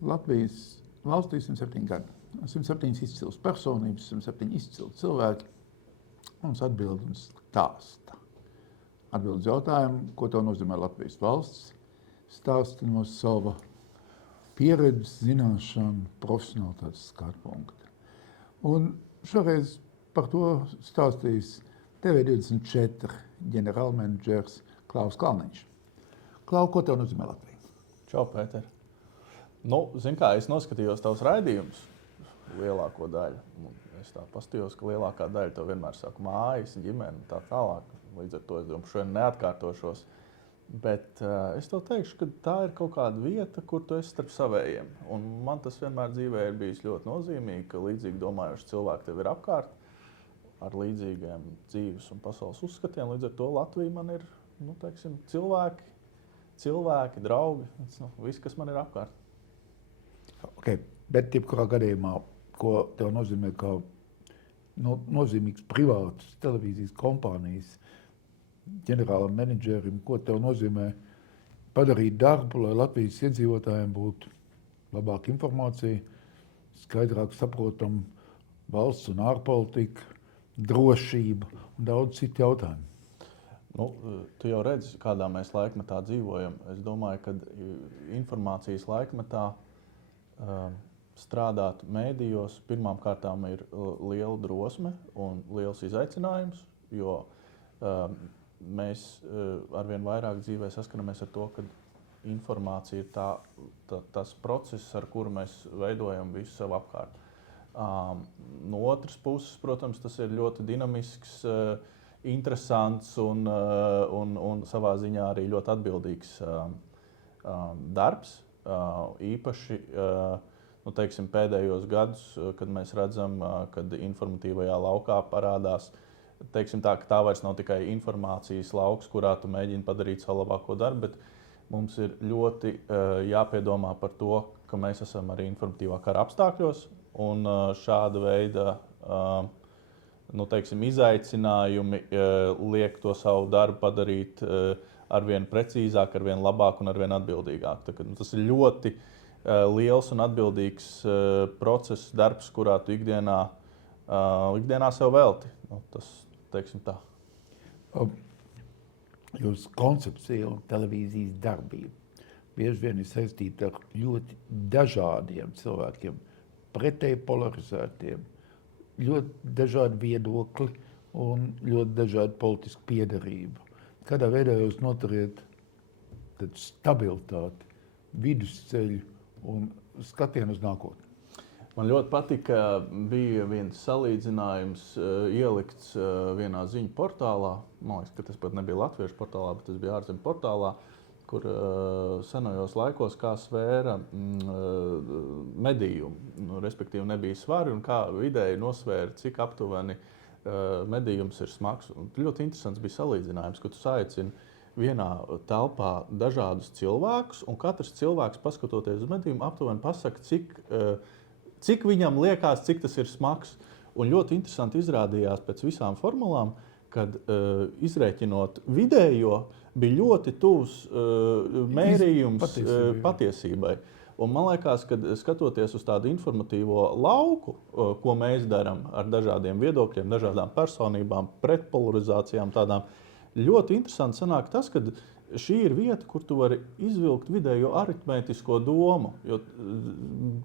Latvijas valstī 107 gadi. 107 izcils personības, 107 izcili cilvēki. Mums atbild un stāsta. Atbild uz jautājumu, ko tev nozīmē Latvijas valsts. Stāsta no sava pieredzes, zināšanu, profesionālitātes skatu punkta. Un šoreiz par to stāstīs TV24 ģenerālmenedžers Klaus Kalniņš. Klau, ko tev nozīmē Latvija? Čau, Pēter. Zin kā, es noskatījos tavus raidījumus lielāko daļu. Es tā pastījos, ka lielākā daļa tev vienmēr saka mājas, ģimene un tā tālāk. Līdz ar to es domāju, šodien neatkārtošos. Bet es tev teikšu, ka tā ir kaut kāda vieta, kur tu esi starp savējiem. Un man tas vienmēr dzīvē ir bijis ļoti nozīmīgi, ka līdzīgi domājoši cilvēki tev ir apkārt ar līdzīgiem dzīves un pasaules uzskatiem. Līdz ar to Latvija man ir, cilvēki, draugi, viss, kas man ir apkārt. Okay. Bet jebkurā gadījumā, ko tev nozīmē kā nozīmīgs privātas televīzijas kompānijas ģenerālam menedžerim, ko tev nozīmē padarīt darbu, lai Latvijas iedzīvotājiem būtu labāka informācija, skaidrāk saprotam valsts un ārpolitika, drošība un daudz citu jautājumu. Tu jau redzi, kādā mēs laikmetā dzīvojam. Es domāju, ka informācijas laikmetā strādāt mēdījos pirmām kārtām ir liela drosme un liels izaicinājums, jo mēs arvien vairāk dzīvē saskaramies ar to, ka informācija ir tas process, ar kuru mēs veidojam visu sev apkārt. No otras puses, protams, tas ir ļoti dinamisks, interesants un savā ziņā arī ļoti atbildīgs darbs. Īpaši pēdējos gadus, kad mēs redzam, kad informatīvajā laukā parādās, ka tā vairs nav tikai informācijas lauks, kurā tu mēģini padarīt savu labāko darbu, bet mums ir ļoti jāpiedomā par to, ka mēs esam arī informatīvā kara apstākļos, un šāda veida izaicinājumi liek to savu darbu padarīt arvien precīzāk, arvien labāk un arvien atbildīgāk. Tas ir ļoti liels un atbildīgs process, darbs, kurā tu ikdienā sev velti. Tas, teiksim tā. Jūsu koncepcija un televīzijas darbība bieži vien ir saistīta ar ļoti dažādiem cilvēkiem, pretēji polarizētiem, ļoti dažādi viedokļi un ļoti dažādi politiski piedarība. Kādā veidā jūs noturiet stabilitāti, vidusceļu un skatienu uz nākotni? Man ļoti patika, bija viens salīdzinājums ielikts vienā ziņu portālā. Man liekas, ka tas pat nebija latviešu portālā, bet tas bija ārzemju portālā, kur senajos laikos kā svēra medījumu, respektīvi nebija svari un kā vidēji nosvēra, cik aptuveni medījums ir smags. Un ļoti interesants bija salīdzinājums, ka tu saicini vienā telpā dažādus cilvēkus, un katrs cilvēks, paskatoties uz medījumu, aptuveni pasaka, cik viņam liekas, cik tas ir smags. Un ļoti interesanti izrādījās pēc visām formulām, kad izrēķinot vidējo, bija ļoti tuvs mērījums patiesībai. Un man liekas, ka skatoties uz tādu informatīvo lauku, ko mēs darām ar dažādiem viedokļiem, dažādām personībām, pretpolarizācijām, tādām ļoti interesanti sanāk tas, ka šī ir vieta, kur tu vari izvilkt vidējo aritmētisko domu. Jo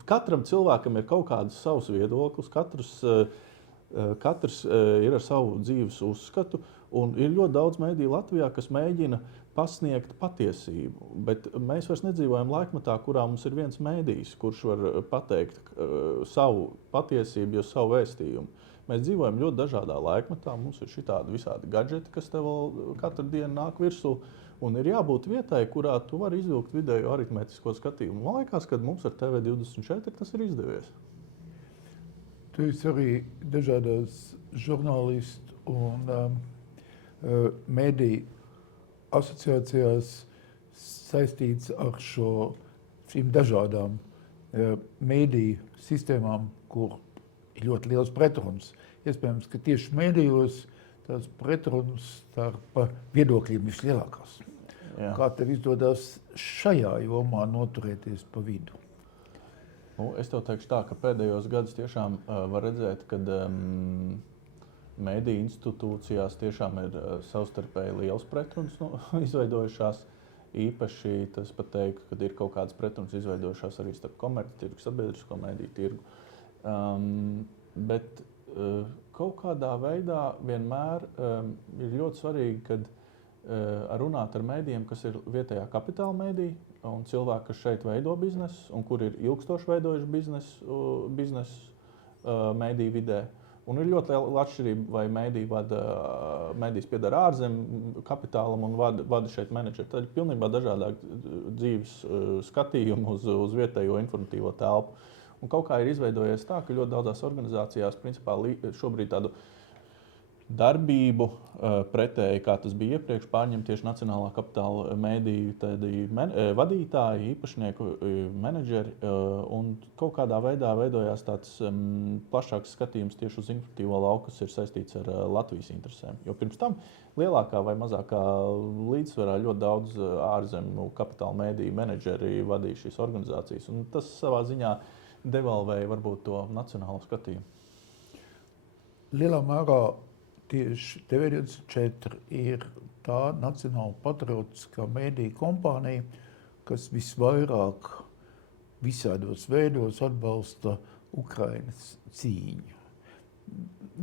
katram cilvēkam ir kaut kāds savs viedoklis, katrs ir ar savu dzīves uzskatu, un ir ļoti daudz mediju Latvijā, kas mēģina pasniegt patiesību. Bet mēs vairs nedzīvojam laikmetā, kurā mums ir viens mēdījis, kurš var pateikt savu patiesību, jo savu vēstījumu. Mēs dzīvojam ļoti dažādā laikmetā, mums ir šitādi visādi gadžeti, kas tev katru dienu nāk virsū, un ir jābūt vietai, kurā tu vari izvilkt vidēju aritmētisko skatījumu. Man liekas, ka mums ar TV24 tas ir izdevies. Tu esi arī dažādās žurnālistu un mediju asociācijās saistīts ar šīm dažādām mediju sistēmām, kur ir ļoti liels pretruns. Iespējams, ka tieši medijos tās pretrunas starp viedokļiem vislielākās. Jā. Kā tev izdodas šajā jomā noturēties pa vidu? Nu, es tev teikšu tā, ka pēdējos gadus tiešām var redzēt, ka mediju institūcijās tiešām ir savstarpēji liels pretruns izveidojušās. Īpaši tas pat teiktu, ka ir kaut kādas pretrunas izveidojušās arī starp komerctirgu, sabiedrisko mediju tirgu. Bet kaut kādā veidā vienmēr ir ļoti svarīgi, kad runāt ar medijiem, kas ir vietējā kapitāla mediji un cilvēki, kas šeit veido biznesu un kur ir ilgstoši veidojuši biznesu mediju vidē. Un ir ļoti liela atšķirība, vai medijas pieder ārzemju kapitālam un vada šeit menedžeri. Tad ir pilnībā dažādāk dzīves skatījumi uz vietējo informatīvo telpu. Un kaut kā ir izveidojies tā, ka ļoti daudzās organizācijās principā šobrīd tādu darbību pretēji, kā tas bija iepriekš, pārņem tieši nacionālā kapitāla mediju vadītāji, īpašnieku, menedžeri. Un kaut kādā veidā veidojās tāds plašāks skatījums tieši uz informatīvo lauku, kas ir saistīts ar Latvijas interesēm. Jo pirms tam lielākā vai mazākā līdzsvarā ļoti daudz ārzemju kapitāla mediju menedžeri vadīja šīs organizācijas. Un tas savā ziņā devalvēja varbūt to nacionālo skatījumu. Lielā mērā tieši TV24 ir tā nacionāla patriotiskā mediju kompānija, kas visvairāk visādos veidos atbalsta Ukrainas cīņu.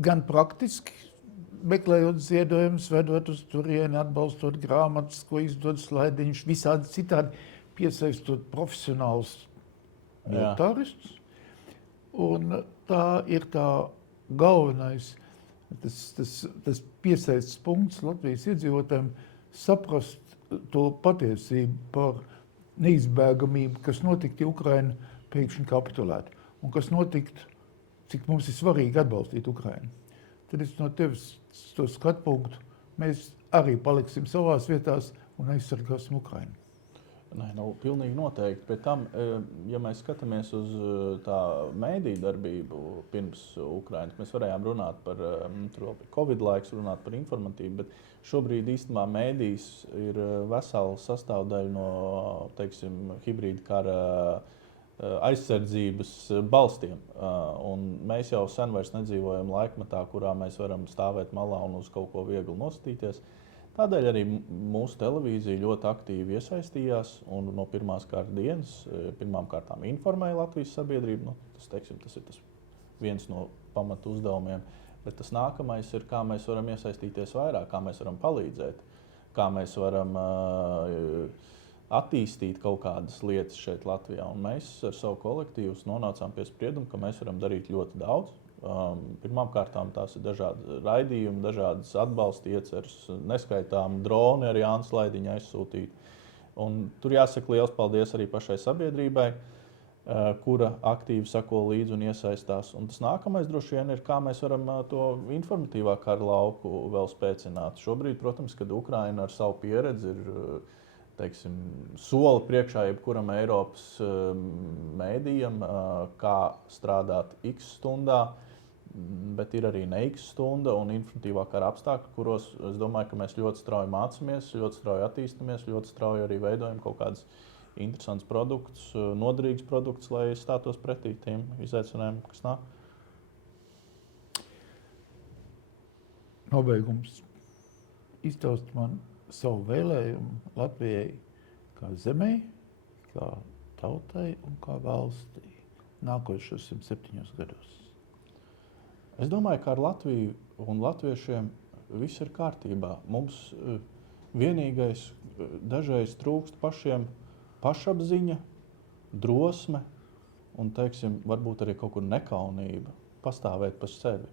Gan praktiski, meklējot ziedojumus, vedot uz turieni, atbalstot grāmatas, ko izdod slaidiņš, visādi citādi piesaistot profesionālus militāristus. Un tā ir tā galvenais, tas piesaistes punkts Latvijas iedzīvotājiem saprast to patiesību par neizbēgamību, kas notiktu, ja Ukraina pēkšņi kapitulētu. Un kas notiktu, cik mums ir svarīgi atbalstīt Ukrainu. Tad es no tevis to skatpunktu, mēs arī paliksim savās vietās un aizsargāsim Ukrainu. Nē, pilnīgi noteikti. Pēc tam, ja mēs skatāmies uz tā mediju darbību pirms Ukrainas, mēs varējām runāt par Covid laiks, runāt par informatīvu, bet šobrīd īstenībā medijas ir vesela sastāvdaļa no, teiksim, hibrīda kara aizsardzības balstiem. Un mēs jau sen vairs nedzīvojam laikmetā, kurā mēs varam stāvēt malā un uz kaut ko viegli nostīties. Tādēļ arī mūsu televīzija ļoti aktīvi iesaistījās un no pirmās kārtas dienas pirmām kārtām informēja Latvijas sabiedrību. Tas ir viens no pamatu uzdevumiem, bet tas nākamais ir, kā mēs varam iesaistīties vairāk, kā mēs varam palīdzēt, kā mēs varam attīstīt kaut kādas lietas šeit Latvijā. Un mēs ar savu kolektīvu nonācām pie sprieduma, ka mēs varam darīt ļoti daudz. Pirmkārt, tās ir dažādi raidījumi, dažādas atbalsta ieceres, neskaitām droni ar Jānis Laidiņu aizsūtīt. Un tur jāsaka liels paldies arī pašai sabiedrībai, kura aktīvi sako līdzi un iesaistās. Un tas nākamais droši vien ir, kā mēs varam to informatīvā kara lauku vēl spēcināt. Šobrīd, protams, kad Ukraina ar savu pieredzi ir, teiksim, soli priekšā jebkuram Eiropas mēdījam, kā strādāt X stundā, bet ir arī ne X stunda un informatīvā kara apstākļi, kuros es domāju, ka mēs ļoti strauji mācāmies, ļoti strauji attīstāmies, ļoti strauji arī veidojam kaut kādus interesantus produktus, noderīgus produktus, lai stātos pretī tiem izaicinājumiem, kas nāk. Nobeigums. Iztaust man savu vēlējumu Latvijai kā zemei, kā tautai un kā valstī nākošos 107 gados. Es domāju, ka ar Latviju un latviešiem viss ir kārtībā. Mums vienīgais dažreiz trūkst pašiem pašapziņa, drosme un, teiksim, varbūt arī kaut kur nekaunība pastāvēt par sevi.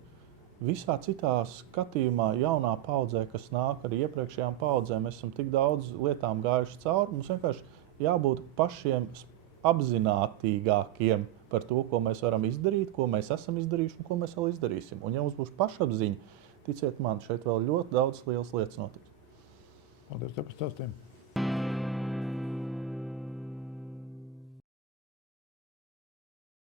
Visā citā skatījumā jaunā paudzē, kas nāk arī iepriekšējām paudzēm, mēs esam tik daudz lietām gājuši cauri. Mums vienkārši jābūt pašiem apzinātīgākiem par to, ko mēs varam izdarīt, ko mēs esam izdarījuši un ko mēs vēl izdarīsim. Un ja mums būs pašapziņa, ticiet man, šeit vēl ļoti daudz lielas lietas notiks. Paldies tev par stāstiem.